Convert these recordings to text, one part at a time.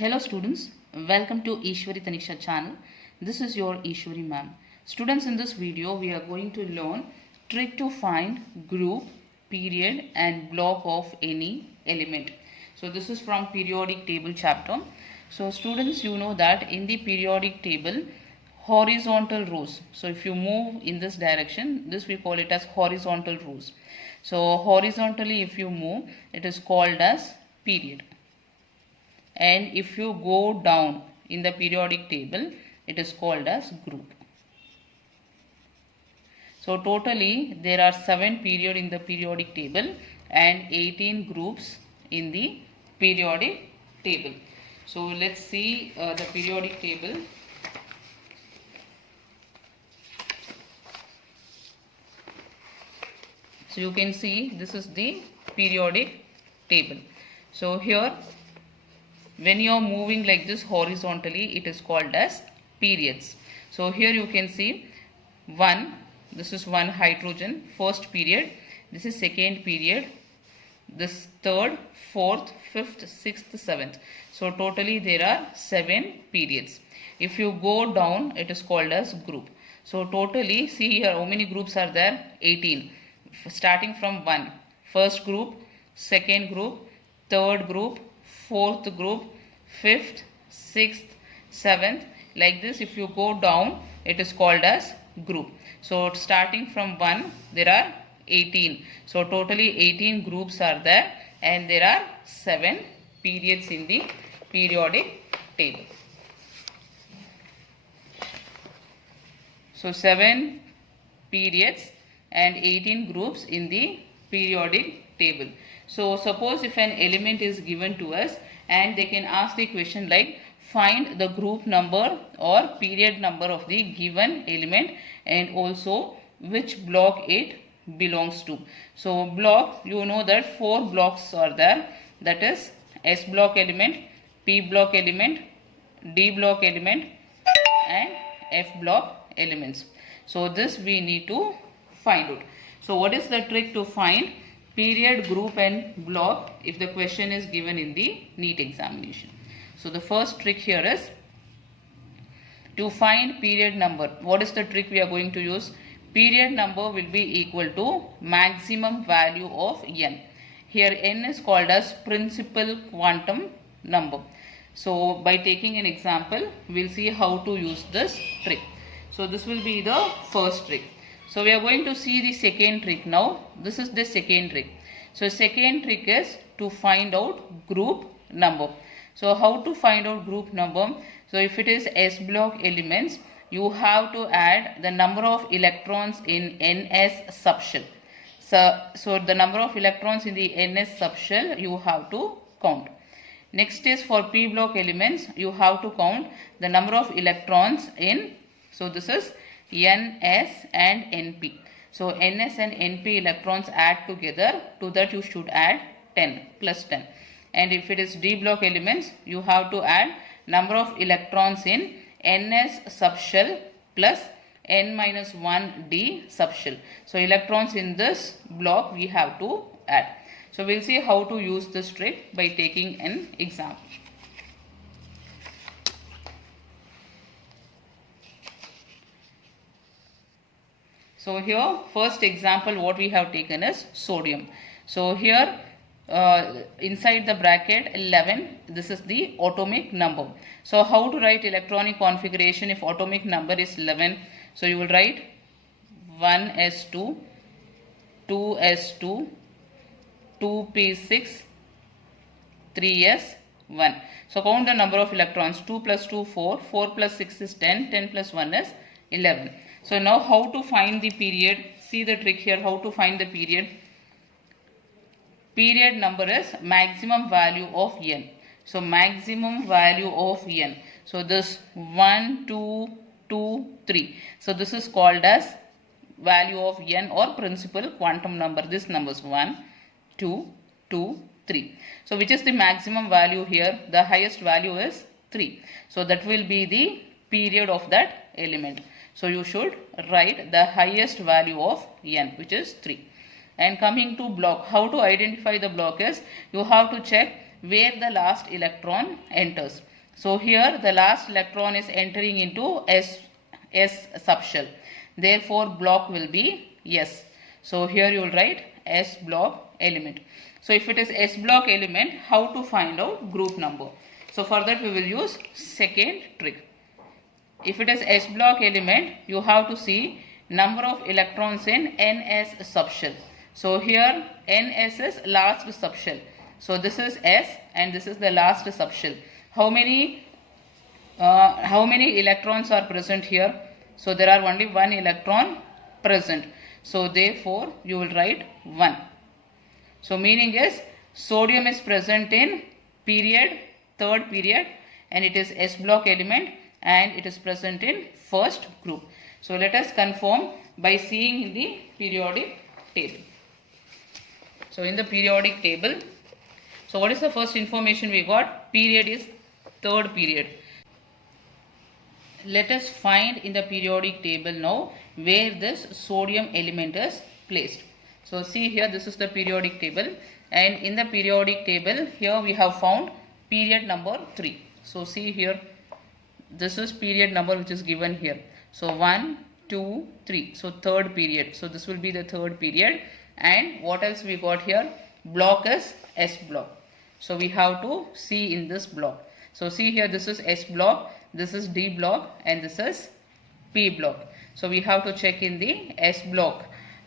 Hello students, welcome to Eshwari channel. This is your Eshwari ma'am. Students, in this video we are going to learn trick to find group, period and block of any element. So this is from periodic table chapter. So students, you know that in the periodic table horizontal rows. So if you move in this direction, this we call it as horizontal rows. So horizontally if you move, it is called as period. And if you go down in the periodic table, it is called as group. So totally there are 7 periods in the periodic table and 18 groups in the periodic table. So let's see the periodic table. So you can see this is the periodic table. So here when you are moving like this horizontally, it is called as periods. So here you can see 1, this is 1 hydrogen, first period, this is second period, this third, fourth, fifth, sixth, seventh. So totally there are 7 periods. If you go down, it is called as group. So totally, see here how many groups are there? 18. Starting from 1, first group, second group, third group, fourth group, fifth, sixth, seventh, like this. If you go down, it is called as group. So starting from 1, there are 18. So totally 18 groups are there and there are 7 periods in the periodic table. So 7 periods and 18 groups in the periodic table. So suppose if an element is given to us and they can ask the question like find the group number or period number of the given element and also which block it belongs to. So block, you know that 4 blocks are there, that is S block element, P block element, D block element and F block elements. So this we need to find out. So what is the trick to find period, group and block if the question is given in the NEET examination? So the first trick here is to find period number. What is the trick we are going to use? Period number will be equal to maximum value of n. Here n is called as principal quantum number. So by taking an example, we'll see how to use this trick. So this will be the first trick. So we are going to see the second trick now. This is the second trick. So second trick is to find out group number. So how to find out group number? So if it is S block elements, you have to add the number of electrons in NS subshell. So the number of electrons in the NS subshell you have to count. Next is for P block elements, you have to count the number of electrons in, so this is NS and NP. So NS and NP electrons add together, to that you should add 10 plus 10. And if it is D block elements, you have to add number of electrons in NS subshell plus N minus 1 D subshell. So electrons in this block we have to add. So we'll see how to use this trick by taking an example. So here first example what we have taken is sodium. So here inside the bracket 11, this is the atomic number. So how to write electronic configuration if atomic number is 11? So you will write 1s2, 2s2, 2p6, 3s1. So count the number of electrons. 2 plus 2 4, 4 plus 6 is 10, 10 plus 1 is 11. So now how to find the period? See the trick here, how to find the period. Period number is maximum value of n. So maximum value of n. So this 1, 2, 2, 3. So this is called as value of n or principal quantum number. This number is 1, 2, 2, 3. So which is the maximum value here? The highest value is 3. So that will be the period of that element. So you should write the highest value of n, which is 3. And coming to block, how to identify the block is, you have to check where the last electron enters. So here the last electron is entering into S subshell. Therefore block will be S. So here you will write S block element. So if it is S block element, how to find out group number? So for that we will use second trick. If it is S block element, you have to see number of electrons in NS subshell. So here NS is last subshell. So this is S and this is the last subshell. How many electrons are present here? So there are only one electron present. So therefore you will write 1. So meaning is sodium is present in period, third period, and it is S block element and it is present in first group. So let us confirm by seeing the periodic table. So in the periodic table, so what is the first information we got? Period is third period. Let us find in the periodic table now where this sodium element is placed. So see here, this is the periodic table, and in the periodic table here we have found period number 3. So see here, this is period number which is given here. So 1, 2, 3. So third period. So this will be the third period. And what else we got here? Block is S block. So we have to see in this block. So see here, this is S block, this is D block, and this is P block. So we have to check in the S block,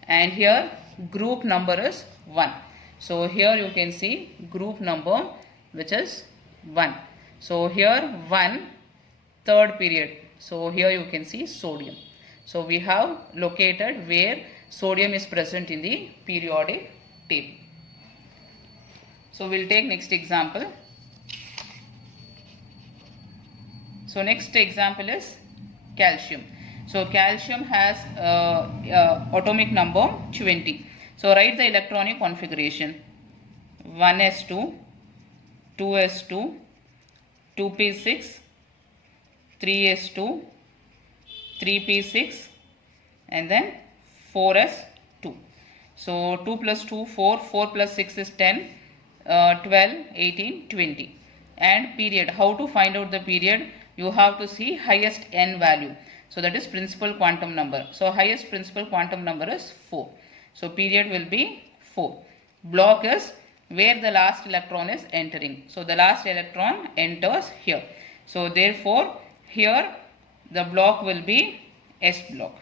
and here group number is 1. So here you can see group number which is 1. So here 1, third period. So here you can see sodium. So we have located where sodium is present in the periodic table. So we'll take next example. So next example is calcium. So calcium has atomic number 20. So write the electronic configuration: 1s2, 2s2, 2p6, 3s2, 3p6, and then 4s2. So 2 plus 2, 4, 4 plus 6 is 10, 12, 18, 20. And period, how to find out the period? You have to see highest n value. So that is principal quantum number. So highest principal quantum number is 4. So period will be 4. Block is where the last electron is entering. So the last electron enters here. So therefore here the block will be S block.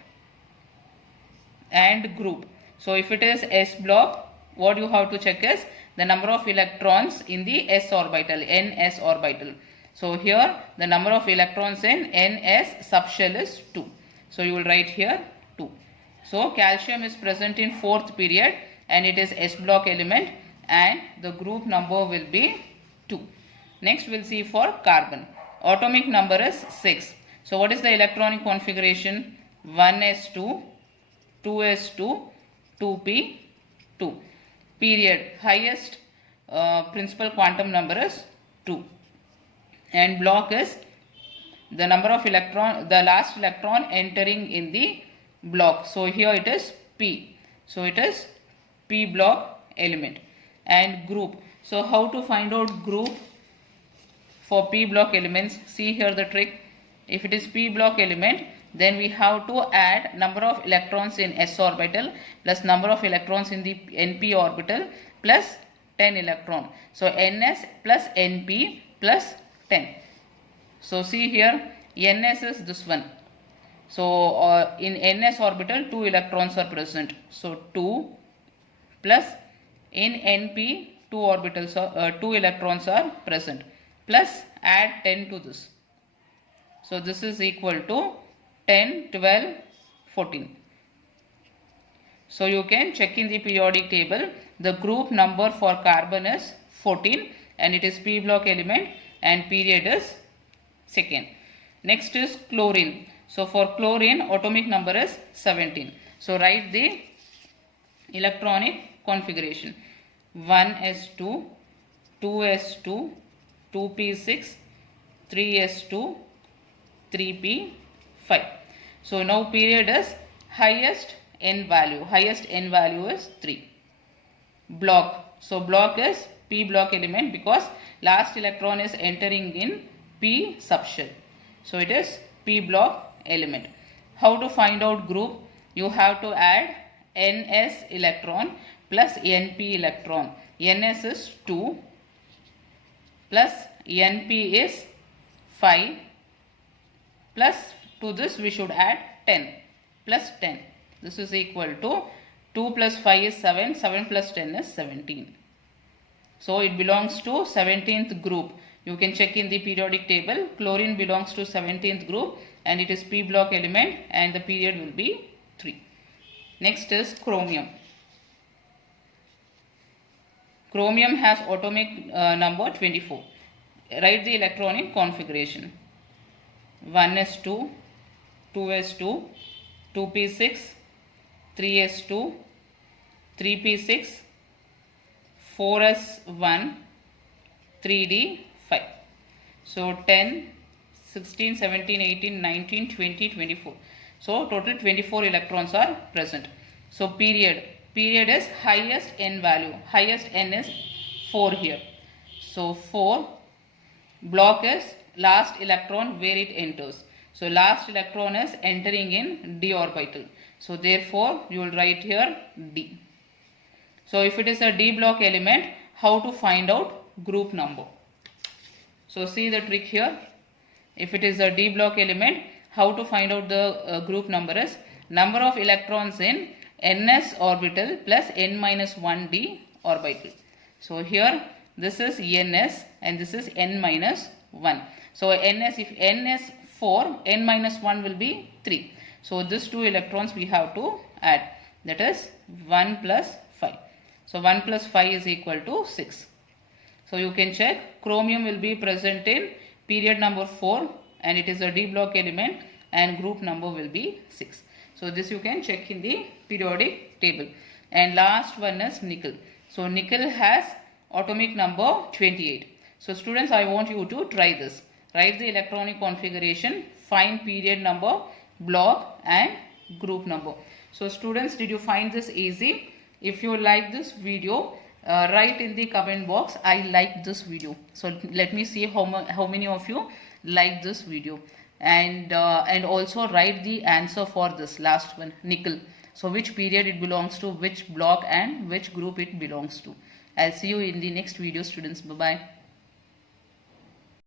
And group. So if it is S block, what you have to check is the number of electrons in the S orbital, NS orbital. So here the number of electrons in NS subshell is 2. So you will write here 2. So calcium is present in fourth period and it is S block element, and the group number will be 2. Next we'll see for carbon. Atomic number is 6. So what is the electronic configuration? 1s2, 2s2, 2p2. Period, highest principal quantum number is 2. And block is the number of electron, the last electron entering in the block. So here it is P. So it is P block element. And group. So how to find out group for P block elements? See here the trick. If it is P block element, then we have to add number of electrons in S orbital plus number of electrons in the NP orbital plus 10 electron. So NS plus NP plus 10. So see here, NS is this one. So in NS orbital 2 electrons are present. So 2 plus in NP 2 orbitals are 2 electrons are present, plus add 10 to this. So this is equal to 10, 12, 14. So you can check in the periodic table. The group number for carbon is 14 and it is P block element and period is second. Next is chlorine. So for chlorine atomic number is 17. So write the electronic configuration: 1s2, 2s2, 2p6, 3s2, 3p5. So now period is highest n value. Highest n value is 3. Block. So block is p block element because last electron is entering in p subshell. So it is p block element. How to find out group? You have to add ns electron plus np electron. Ns is 2 plus np is 5 plus to this we should add 10 plus 10. This is equal to 2 plus 5 is 7, 7 plus 10 is 17. So it belongs to 17th group. You can check in the periodic table. Chlorine belongs to 17th group and it is p block element and the period will be 3. Next is chromium. Chromium has atomic number 24. Write the electronic configuration. 1s2, 2s2, 2p6, 3s2, 3p6, 4s1, 3d5. So 10, 16, 17, 18, 19, 20, 24. So total 24 electrons are present. So period is highest n value. Highest n is 4 here. So 4. Block is last electron where it enters. So last electron is entering in d orbital. So therefore you will write here d. So if it is a d block element, how to find out group number? So see the trick here. If it is a d block element, how to find out the group number is number of electrons in ns orbital plus n minus 1d orbital. So here this is ns and this is n minus 1. So ns, if n is 4, n minus 1 will be 3. So these 2 electrons we have to add, that is 1 plus 5. So 1 plus 5 is equal to 6. So you can check chromium will be present in period number 4 and it is a d block element and group number will be 6. So this you can check in the periodic table. And last one is nickel. So nickel has atomic number 28. So students, I want you to try this. Write the electronic configuration, find period number, block and group number. So students, did you find this easy? If you like this video, write in the comment box, I like this video. So let me see how many of you like this video. And also write the answer for this last one, nickel. So which period it belongs to, which block and which group it belongs to. I'll see you in the next video, students. Bye-bye.